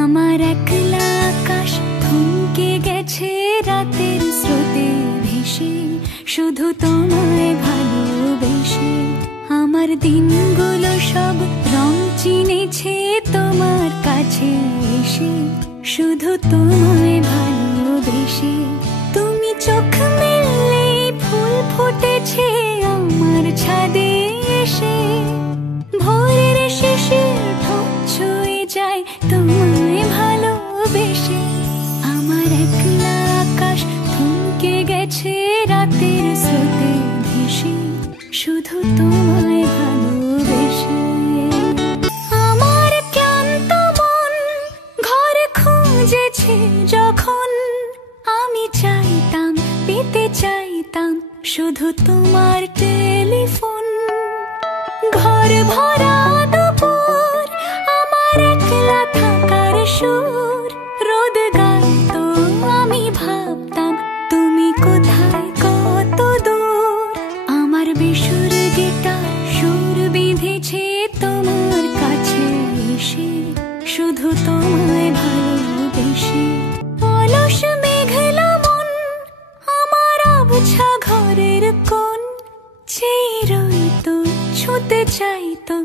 আমার একলা আকাশ থমকে গেছে রাতের স্রোতে ভেসে, শুধু তোমায় ভালোবেসে। আমার দিনগুলো সব রং চিনেছে তোমার কাছে এসে, শুধু তোমায় ভালোবেসে। তুমি চোখ মেললে ফুল ফুটেছে আমার ছাদে এসে, ভোরের শিশির ঠোঁট ছুঁয়ে যায় তোমায় ভালোবেসে। আমার একলা আকাশ থমকে গেছে রাতের স্রোতে ভেসে, শুধু তোমায় ভালোবেসে। আমার ক্লান্ত মন ঘর খুঁজেছে যখন, আমি চাইতাম পেতে চাইতাম শুধু তোমার টেলিফোন। ঘর ভরা দুপুর আমার একলা থাকার সুর, রোদ গাইতো আমি ভাবতাম তুমি কোথায় কত দূর। আমার বেসুর গিটার সুর বেঁধেছে তোমার কাছে এসে, শুধু তোমায় ভালোবেসে। অলস মেঘলা মন আমার আবছা ঘরের কোণ, চেয়ে রইতো ছুঁতে চাইতো